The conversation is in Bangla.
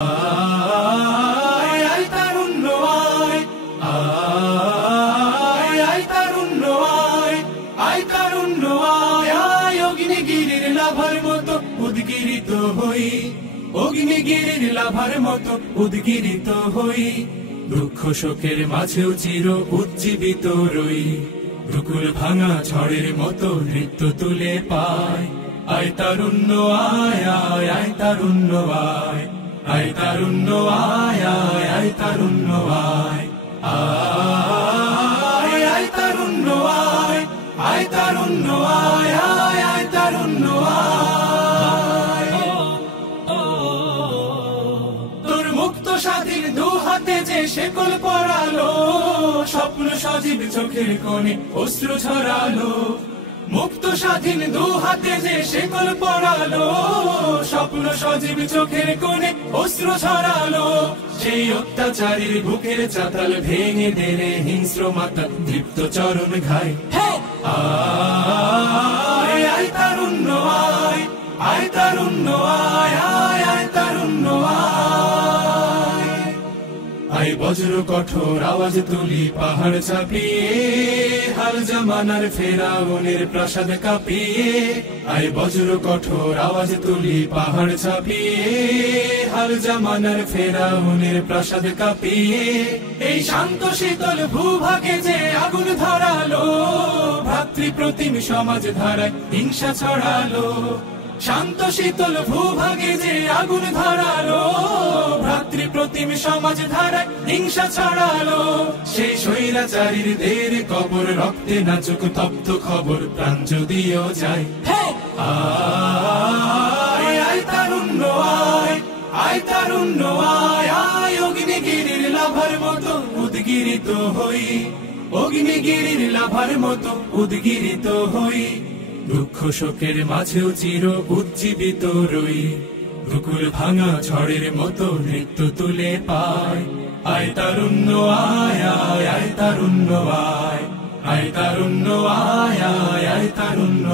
আয় তারুণ্য আয়, আয় তারুণ্য আয়, আয় তারুণ্য আয়, আয় অগ্নিগিরির লাভার মতো উদ্গিরিত হই, অগ্নিগিরির লাভার মতো উদ্গিরিত হই, দুঃখ শোকের মাঝেও চির উজ্জীবিত রই, দুকুল ভাঙা ঝড়ের মতো নৃত্য তুলে পায়। আয় তারুণ্য আয়, আয় আয় তারুণ্য আয়, আয় তারুণ্য আয়, আয় আয় তারুণ্য আয়, আয় আয় তারুণ্য আয়, আয় তারুণ্য আয়, আয় আয় তারুণ্য আয়। তোর মুক্ত স্বাধীন দু হাতে যে শেকল পরালো, স্বপ্ন সজীব চোখের কোণে অশ্রু ঝরালো, মুক্ত স্বাধীন দু হাতে যে শেকল পরালো, স্বপ্ন সজীব চোখের কোণে অশ্রু ঝরালো, সেই অত্যাচারীর বুকের চাতাল ভেঙে দেনে হিংস্র মাতা তৃপ্ত চরণ ঘায়। আয় আয় তারুণ্য আয়, আয় তারুণ্য আয়, আয় আয় তারুণ্য আয়। আয় বজ্র কঠোর আওয়াজ তুলি পাহাড় চাপিয়ে, হাল জামানার ফেরাউনের প্রাসাদ কাঁপিয়ে, আয় বজ্র কঠোর আওয়াজ তুলি পাহাড় চাপিয়ে, হাল জামানার ফেরাউনের প্রাসাদ কাঁপিয়ে, এই শান্ত শীতল ভূভাগে যে আগুন ধরালো, ভ্রাতৃপ্রতিম সমাজ ধারায় হিংসা ছড়ালো, শান্ত শীতল ভূভাগে যে আগুন ধরালো, ভ্রাতৃপ্রতিম সমাজ ধারায় হিংসা ছড়ালো, সেই স্বৈরাচারীর দের কবর রক্তে নাচুক তপ্ত খবর প্রাণ যদিও যায়। আয় আয় তারুণ্য আয়, আয় তারুণ্য আয়, আয় অগ্নিগিরির লাভার মতো উদ্গিরিত হই, অগ্নিগিরির লাভার মতো উদ্গিরিত হই, দুঃখ শোকের মাঝেও চির উজ্জীবিত রই, দুকুল ভাঙা ঝড়ের মতো নৃত্য তুলে পায়। আয় তারুণ্য আয়, আয় আয় তারুণ্য আয়, আয় তারুণ্য আয়, আয় আয় তারুণ্য